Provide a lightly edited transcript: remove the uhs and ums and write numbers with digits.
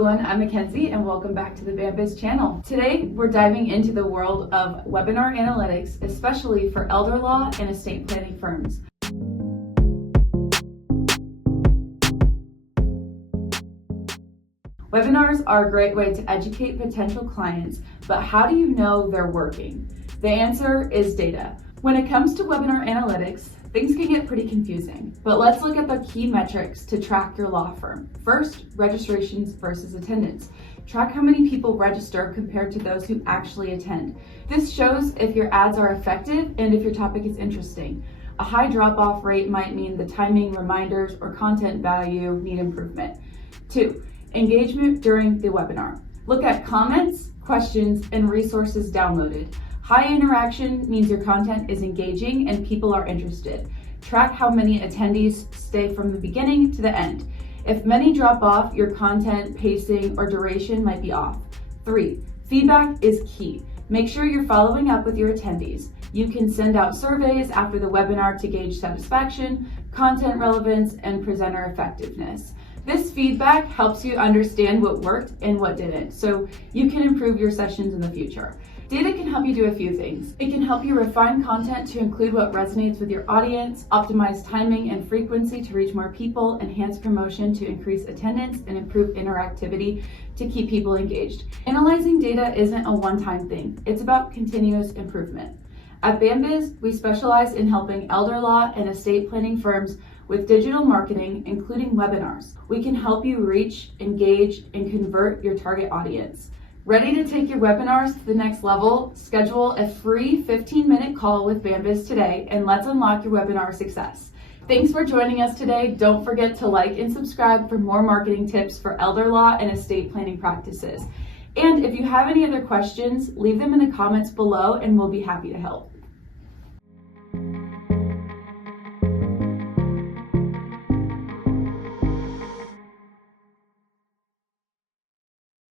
everyone, I'm Mackenzie and welcome back to the Bambiz channel. Today we're diving into the world of webinar analytics, especially for elder law and estate planning firms. Webinars are a great way to educate potential clients, but how do you know they're working? The answer is data. When it comes to webinar analytics, things can get pretty confusing, but let's look at the key metrics to track your law firm. First, registrations versus attendance. Track how many people register compared to those who actually attend. This shows if your ads are effective and if your topic is interesting. A high drop-off rate might mean the timing, reminders, or content value need improvement. 2, engagement during the webinar. Look at comments, questions, and resources downloaded. High interaction means your content is engaging and people are interested. Track how many attendees stay from the beginning to the end. If many drop off, your content, pacing, or duration might be off. 3, feedback is key. Make sure you're following up with your attendees. You can send out surveys after the webinar to gauge satisfaction, content relevance, and presenter effectiveness. This feedback helps you understand what worked and what didn't, so you can improve your sessions in the future. Data can help you do a few things. It can help you refine content to include what resonates with your audience, optimize timing and frequency to reach more people, enhance promotion to increase attendance, and improve interactivity to keep people engaged. Analyzing data isn't a one-time thing. It's about continuous improvement. At Bambiz, we specialize in helping elder law and estate planning firms with digital marketing, including webinars. We can help you reach, engage, and convert your target audience. Ready to take your webinars to the next level? Schedule a free 15-minute call with Bambiz today and let's unlock your webinar success. Thanks for joining us today. Don't forget to like and subscribe for more marketing tips for elder law and estate planning practices. And if you have any other questions, leave them in the comments below and we'll be happy to help.